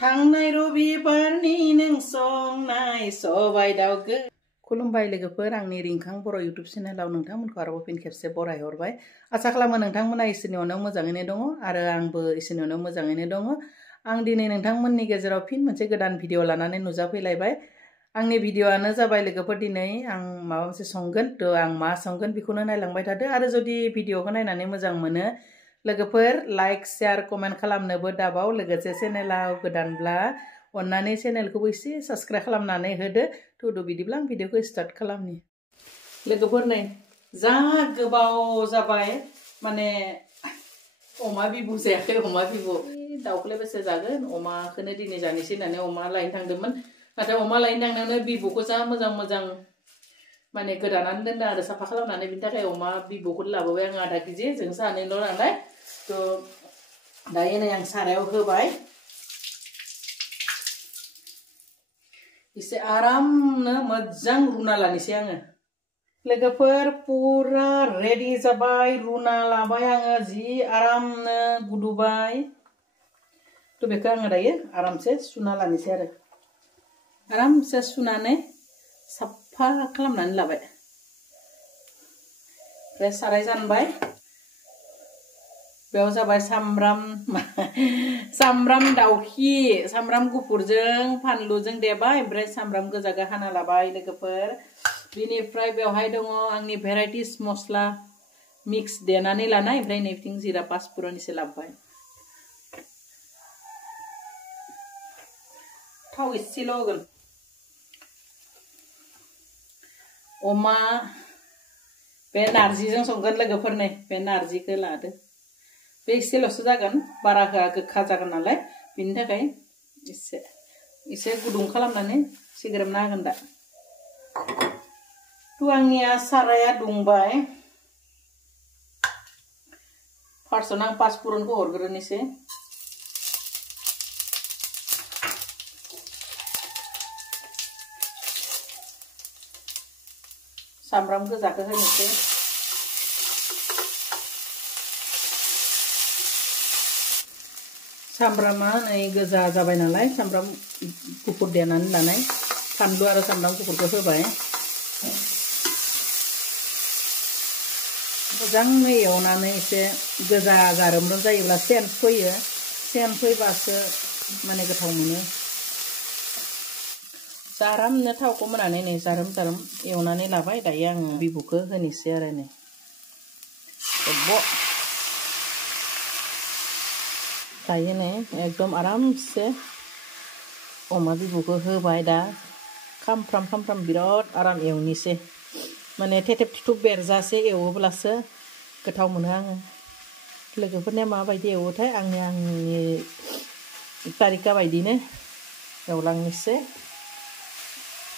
थांनाय रबिबारनि नों संनाय सबाय दाउ खुलुमबाय लोगोफोर आंनि रिंखां बर' इउट्युब चेनेलाव नोंथांमोनखौ आरोबाव फिन खेबसे बरायहरबाय आसा खालामो नोंथांमोना इसोरनि अननायाव मोजाङैनो दङ आरो आंबो इसोरनि अननायाव मोजाङैनो दङ आं दिनै नोंथांमोननि गेजेराव फिन मोनसे गोदान भिडिअ लानानै नुजाफैलायबाय आंनि भिडिअआनो जाबाय लोगोफोर दिनै आं माबा मोनसे संगोन थ' आं मा संगोन बेखौनो नायलांबाय थादो आरो जुदि भिडिअखौ नायनानै मोजां मोनो लोगोफोर लाइक शेयार कमेन्ट खालामनोबो दाबाव लोगोसे चेनेलाव गोदानब्ला अन्नानै चेनेलखौबो एसे साबस्क्राइब खालामनानै होदो थुदो बिदिब्ला आं भिडिअखौ स्टार्ट खालामनि लोगोफोर नै जा गोबाव जाबाय माने अमा बिबु जायाखै अमा बिबु दाउखौलाय बेसे जागोन अमाखौनो दिनै जानोसै होननानै अमा लायनो थांदोंमोन नाथाय अमा लायनो थांनायावनो बिबुखौ जा मोजां मोजां माने गोदानानै दोनदों आरो साफा खालामनानै बिनि थाखाय अमा बिबुखौ लाबोबाय आं आधा केजि जों सानैल' नालाय थ' दायो नै आं सारायाव होबाय इसे आरामनो मोजां रुना लानोसै आङो लोगोफोर पुरा रेडि जाबाय रुना लाबाय आङो जि आरामनो गुदुबाय थ' बेखौ आङो दायो आरामसे सुना लानोसै आरो आरामसे सुनानै साफा खालामनानै लाबाय ओमफ्राय साराय जानबाय बेयाव जाबाय सामब्राम दाउखि सामब्राम गुफुरजों फानलुजों देबाय ओमफ्राय सामब्राम गोजा हाना लाबाय लोगोफोर बिनिफ्राय बेवहाय दङ आंनि भेराइटिस मस्ला मिक्स देनानै लानाय ओमफ्राय नैथिं जिरा पासफुरन एसे लाबाय थाव एसेल' होगोन अमा बे नारजिजों संगोन लोगोफोर नै बे नारजिखौ लादो बे एसेल'सो जागोन बारा होआ गोखा जागोन नालाय बिनि थाखाय एसे गुदुं खालामनानै सिग्रोमना होगोन दा थ' आंनिया साराया दुंबाय फार्स्टआवनो आं पासफुरनखौ हरग्रोनोसै सामब्राम गोजाखौ होनोसै सामब्रामा नै गोजा जाबाय नालाय सामब्राम गुफुर देनानै लानाय फानलु आरो सामब्राम गुफुरखौ होबाय मोजाङै एवनानै एसे गोजा जारोमरोम जायोब्ला सेन फैयो सेन फैबासो माने गोथाव मोनो जारामनो थावखौ मोननानै नै जारोम जारोम एवनानै लाबाय दायो आं बिबुखौ होनोसै आरो नै दायो नै एकदम आरामसे अमा बिबुखौ होबाय दा खामफ्राम बिराद आराम एवनोसै माने थेथेब थुथुब बेरजासे एवोब्लासो गोथाव मोनो आङो लोगोफोरनिया माबायदि एवोथाय आंनि तारिका बायदिनो एवलांनोसै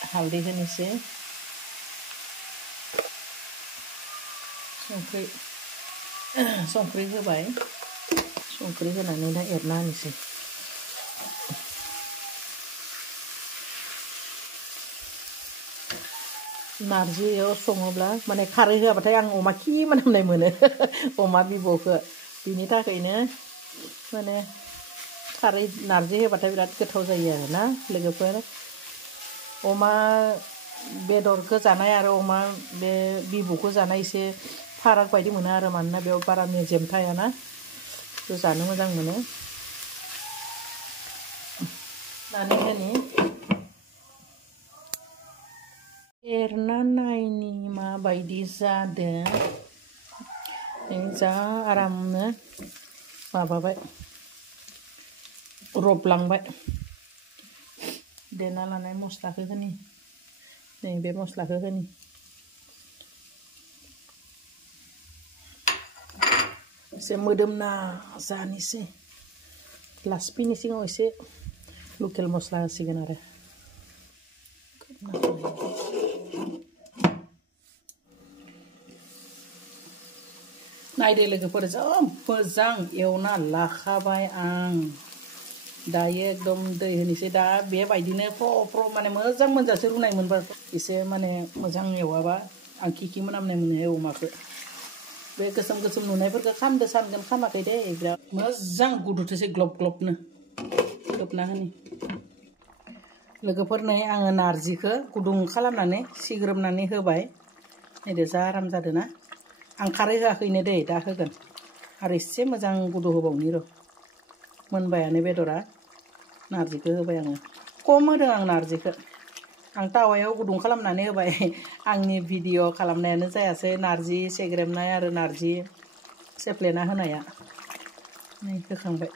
हालदै होनोसै संख्रि होबाय संख्रि होनानै दा एरना होनोसै नारजियाव सङोब्ला माने खारै होआबाथाय आं अमा खि मोनामनाय मोनो अमा बिबुखौ बिनि थाखायनो माने खारै नारजि होबाथाय बिराद गोथाव जायो आरोना लोगोफोर अमा बेदरखौ जानाय आरो अमा बे बिबुखौ जानाय एसे फाराग बायदि मोनो आरो मानोना बेयाव बारा मेजेम थायाना थ' जानो मोजां मोनो नानै एरना नायनि माबायदि जादों जा आरामनो माबाबाय रबलांबाय देना लानाय मस्लाखौ होनि नै बे मस्लाखौ होनि एसे मोदोमना जानोसै लास्ट फिनिशिङाव एसे लकेल मस्ला होसिगोन आरो नायदो लोगोफोर जा मोजां एवना लाखाबाय आं दायो एकदम दै होनोसै दा बेबायदिनो फ्र माने मोजां मोनजासे रुनाय मोनबा एसे माने मोजां एवाबा आं खि मोनामनाय मोनो अमाखौ बे गोसोम नुनायफोरखौ खामदो सानगोन खामाखै दे बिराद मोजां गुदुथोसै ग्लब ग्लबनो खोबना होनि लोगोफोरनो आङो नारजिखौ गुदुं खालामनानै सिग्रोमनानै होबाय नायदो जा आराम जादों ना आं खारै होआखैनो दै दा होगोन आरो एसे मोजां गुदुं होबावनि र' मोनबायानो बेदरा नारजिखौ होबाय आङो खम होदों आं नारजिखौ आं तावायाव गुदुं खालामनानै होबाय आंनि भिडिअ खालामनायानो जायासै नारजि सेग्रेमनाय आरो नारजि सेफ्लेना होनाया नै होखांबाय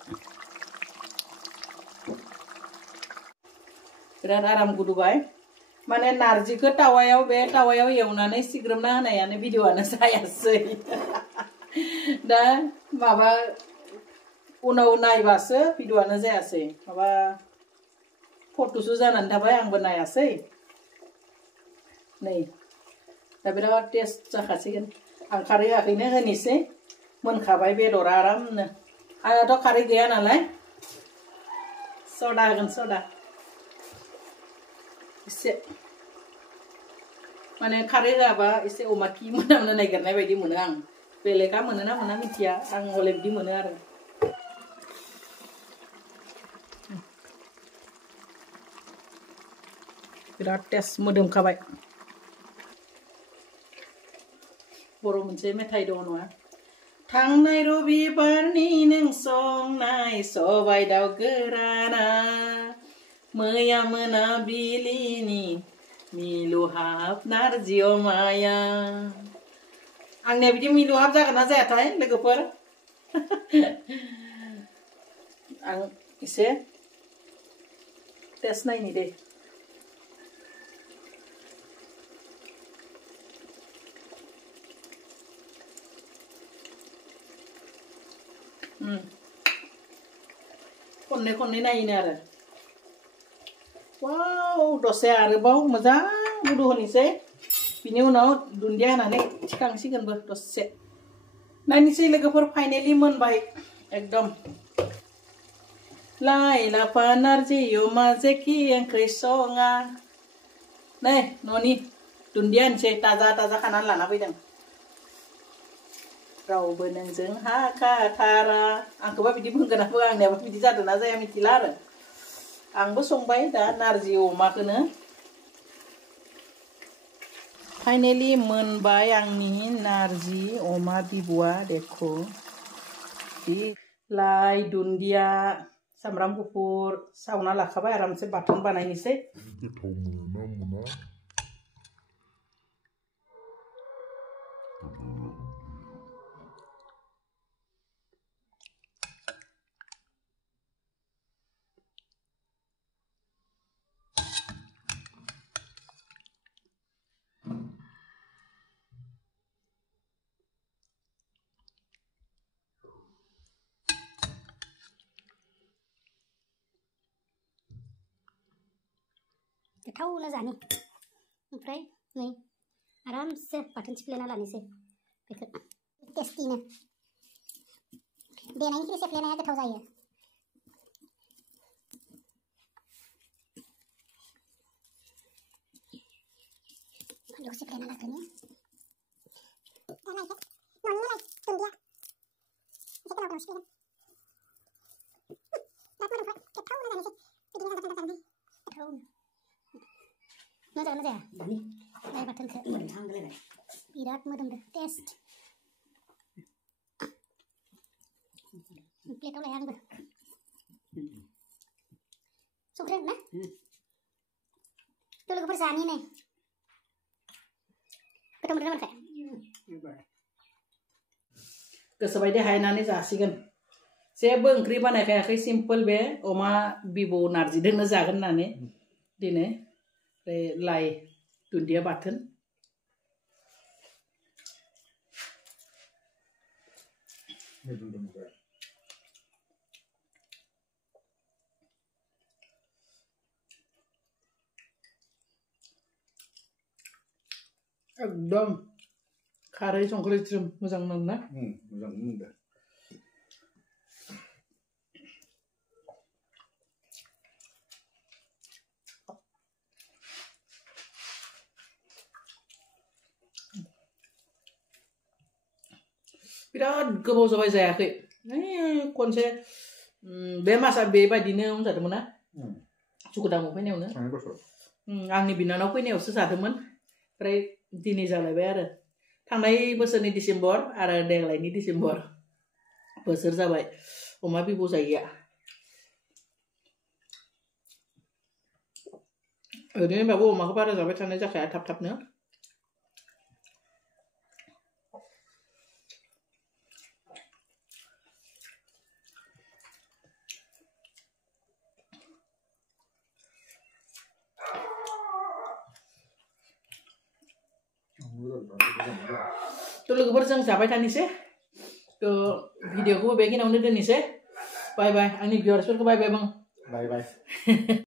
बिराद आराम गुदुबाय माने नारजिखौ तावायाव बे तावायाव एवनानै सिग्रोमना होनायानो भिडिअआनो जायासै दा माबा उनाव नायबासो भिडिअआनो जायासै माबा फट'सो जानानै थाबाय आंबो नायासै नै दा बिराद टेस्ट जाखासिगोन आं खारै होआखैनो होनोसै मोनखाबाय बेदरा आरामनो आंनाथ' खारै गैया नालाय सदा होगोन सदा एसे माने खारै होआबा एसे अमा खि मोनामनो नागिरनाय बायदि मोनो आं बेलेगा मोनोना मोना मिथिया आं हले बिदि मोनो आरो बिराद टेस्ट मोदोमखाबाय बर' मोनसे मेथाइ दङ नङा थांनाय रबिबारनि नों संनाय सबाय दाउ गोराना मैया मोनाबिलिनि मिलुहाब नारजि अमाया आंनिया बिदि मिलुहाब जागोन ना जायाथाय लोगोफोर आं एसे टेस्ट नायनि दे खननै खननै नायनो आरो वाव दसे आरोबाव मोजां गुदु होनोसै बिनि उनाव दुन्दिया होनानै थिखांसिगोनबो दसे नायनोसै लोगोफोर फाइनालि मोनबाय एकदम लाइ लाफा नारजि अमा जेखि ओंख्रि सङा नै न'नि दुन्दिया होनसै ताजा ताजा खानानै लाना फैदों रावबो नोंजों हाखाथारा आंखौबा बिदि बुंगोन ना बुङा आंनियाबो बिदि जादों ना जाया मिथिला आरो आंबो संबाय दा नारजि अमाखौनो फाइनालि मोनबाय आंनि नारजि अमा बिबुआ देखो लाइ दुन्दिया सामब्राम गुफुर सावना लाखाबाय आरामसे बाथोन बानायनोसै गोथावनो जानि ओमफ्राय नै आरामसे बाथोन सिफ्लेना लानोसै बेखौ टेस्टिनो देनायनिख्रुइ सेफ्लेनाया गोथाव जायो फानलुखौ सिफ्लेना लाग्रोनि न'नि लाइ दुन्दिया एसे गोलाव सिफ्लेगोन बिराद मोदोमबाय गोथावनो जानोसै बिदिनो जाजानो गोथावनो मोजां जाया दानि लाइ बाथोनखौ बिराद मोदोमदो टेस्ट प्लेटाव लाया आंबो संख्रि ना थ' लोगोफोर जानि नै गोथाव मोनदों मोनखाय गोसो बायदि हायनानै जासिगोन जेबो ओंख्रि बानायखायाखै सिम्पोल बे अमा बिबु नारजिजोंनो जागोन होननानै दिनै लाइ दुन्दिया बाथोन एकदम खारै संख्रि ज्रोम मोजां मोनना मोजां मोनदों बिराद गोबाव जाबाय जायाखै खनसे बे मासा बेबायदिनो जादोंमोन ना सुकुदामु फैनायावनो थांनाय बोसोर आंनि बिनानाव फैनायावसो जादोंमोन ओमफ्राय दिनै जालायबाय आरो थांनाय बोसोरनि डिसेम्बर आरो देग्लायनि डिसेम्बर बोसोर जाबाय अमा बिबु जायैया ओरैनो होनबाबो अमाखौ बारा जाबाय थानाय जाखाया थाब थाबनो थ' लोगोफोरजों जाबाय थानोसै थ' भिडिअखौबो बेखिनियावनो दोननोसै बाय बाय आंनि भिउवार्सफोरखौ बाय बाय बुं बाय बाय